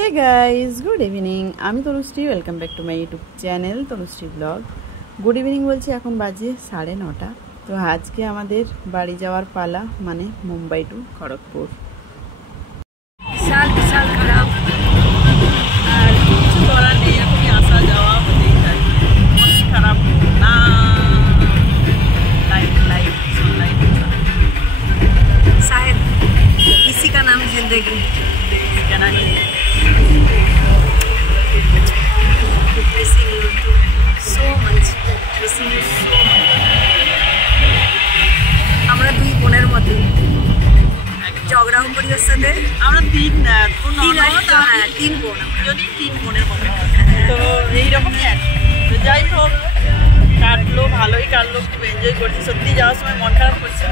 Hey guys good evening आमी Tanushree welcome back to my YouTube channel Tanushree blog. Good evening बोलছি এখন বাজে 9:30। তো আজকে আমাদের বাড়ি যাওয়ার পালা, মানে মুম্বাই টু খড়গপুর। বিশাল খারাপ আর কিছু করার নেই, এখনই আসা যাওয়া হতেই থাকে। মন খারাপ না, लाइफ शायद इसी का नाम जिंदगी, क्या नाम है? Missing you so much, missing you so much। আমরা দুই বোনের মতো ঝগড়াও করি ওর সাথে। আমরা তিন বোন, যদি তিন বোনের মতো। তো এইরকমই আর তো যাই হোক, কাটলো ভালোই কাটলো, খুব এনজয় করছি। সত্যি যাওয়ার সময় মন খারাপ করছে,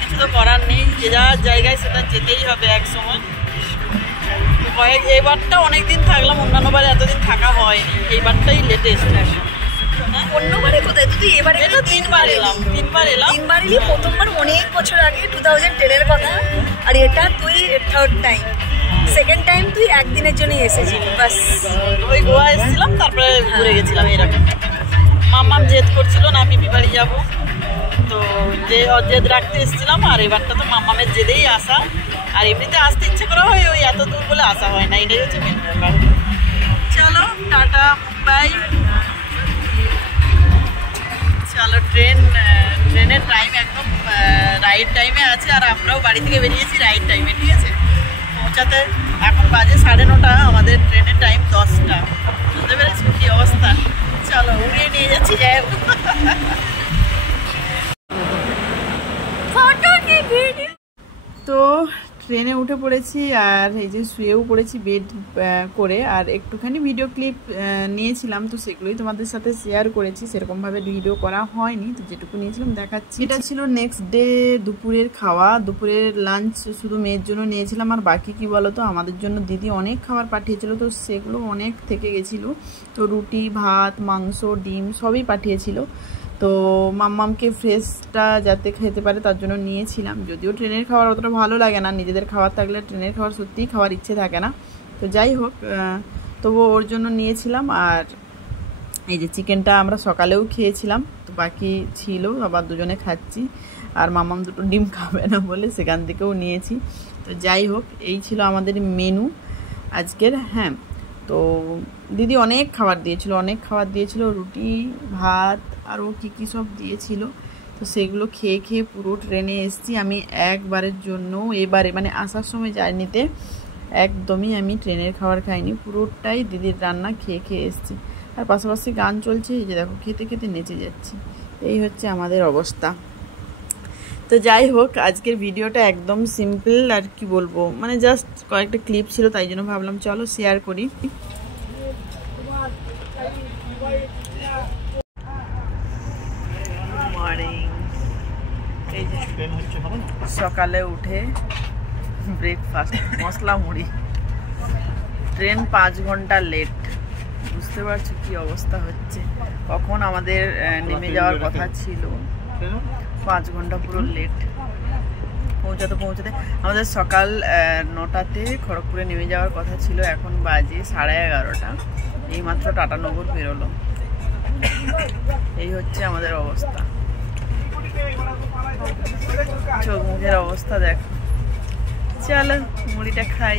কিছু তো করার নেই, যে যার জায়গায় সেটা যেতেই হবে এক সময়। এইবারটা অনেকদিন থাকলাম, অন্যান্য বারে এতদিন থাকা হয়নি, এইবারটাই লেটেস্ট। অন্যবারে কোথায় তুই? এবারে তো তিনবার এলাম। তিনবার এলি, প্রথমবার অনেক বছর আগে 2010-এর কথা, আর এটা তুই থার্ড টাইম। সেকেন্ড টাইম তুই একদিনের জন্যই এসেছিলি, বাস। ওই গোয়া এসেছিলাম, তারপরে ঘুরে গেছিলাম। এরকম মাম্মাম জেদ করছিল না আমি বাড়ি যাবো, তো যে জেদ রাখতে এসেছিলাম। আর এবারটা তো মাম্মামের জেদেই আসা, আর এমনিতে আসতে ইচ্ছে করা হয়, ওই এত দূর বলে আসা হয় না, এটাই হচ্ছে মেন ব্যাপার। চলো টাটা বাই। চলো ট্রেনের টাইম একদম রাইট টাইমে আছে, আর আমরাও বাড়ি থেকে বেরিয়েছি রাইট টাইমে, ঠিক আছে? পৌঁছাতে এখন বাজে 9:30, আমাদের ট্রেনের টাইম 10টা। বুঝতে পেরেছি কি অবস্থা? চলো উড়িয়ে নিয়ে যাচ্ছি, যাই হোক। তো ট্রেনে উঠে পড়েছি, আর এই যে শুয়েও পড়েছি বেড করে। আর একটুখানি ভিডিও ক্লিপ নিয়েছিলাম, তো সেগুলোই তোমাদের সাথে শেয়ার করেছি। সেরকমভাবে ভিডিও করা হয়নি, তো যেটুকু নিয়েছিলাম দেখাচ্ছি। এটা ছিল নেক্সট ডে দুপুরের খাওয়া। দুপুরের লাঞ্চ শুধু মেয়ের জন্য নিয়েছিলাম, আর বাকি কি বলতো, আমাদের জন্য দিদি অনেক খাবার পাঠিয়েছিল, তো সেগুলো অনেক থেকে গেছিলো। তো রুটি, ভাত, মাংস, ডিম সবই পাঠিয়েছিল। তো মাম্মামকে ফ্রেশটা যাতে খেতে পারে তার জন্য নিয়েছিলাম। যদিও ট্রেনের খাবার অতটা ভালো লাগে না, নিজেদের খাবার থাকলে ট্রেনের খাবার সত্যিই খাওয়ার ইচ্ছে থাকে না। তো যাই হোক, তবুও ওর জন্য নিয়েছিলাম। আর এই যে চিকেনটা আমরা সকালেও খেয়েছিলাম, তো বাকি ছিল, আবার দুজনে খাচ্ছি। আর মাম্মাম দুটো ডিম খাবে না বলে সেখান থেকেও নিয়েছি। তো যাই হোক, এই ছিল আমাদের মেনু আজকের। হ্যাঁ, তো দিদি অনেক খাবার দিয়েছিল, রুটি, ভাত, আরও কী সব দিয়েছিল। তো সেগুলো খেয়ে পুরো ট্রেনে এসেছি। আমি একবারের জন্য এবারে, মানে আসার সময় জার্নিতে একদমই আমি ট্রেনের খাবার খাইনি, পুরোটাই দিদির রান্না খেয়ে এসেছি। আর পাশাপাশি গান চলছে, এই যে দেখো, খেতে নেচে যাচ্ছি। এই হচ্ছে আমাদের অবস্থা। তো যাই হোক, আজকের ভিডিওটা একদম সিম্পল, আর কি বলবো, মানে জাস্ট কয়েকটা ক্লিপ ছিল, তাই জন্য ভাবলাম চলো শেয়ার করি। এই যে সকালে উঠে ব্রেকফাস্ট, মশলা মুড়ি। ট্রেন 5 ঘন্টা লেট, বুঝতে পারছো কি অবস্থা হচ্ছে। কখন আমাদের নেমে যাওয়ার কথা ছিল, 5 ঘন্টা পুরো লেট। পৌঁছাতে আমাদের সকাল 9টাতে খড়গপুরে নেমে যাওয়ার কথা ছিল, এখন বাজে 11:30। এইমাত্র টাটানগর বেরোলো। এই হচ্ছে আমাদের অবস্থা, চোখ মুখের অবস্থা দেখো। চলো মুড়িটা খাই।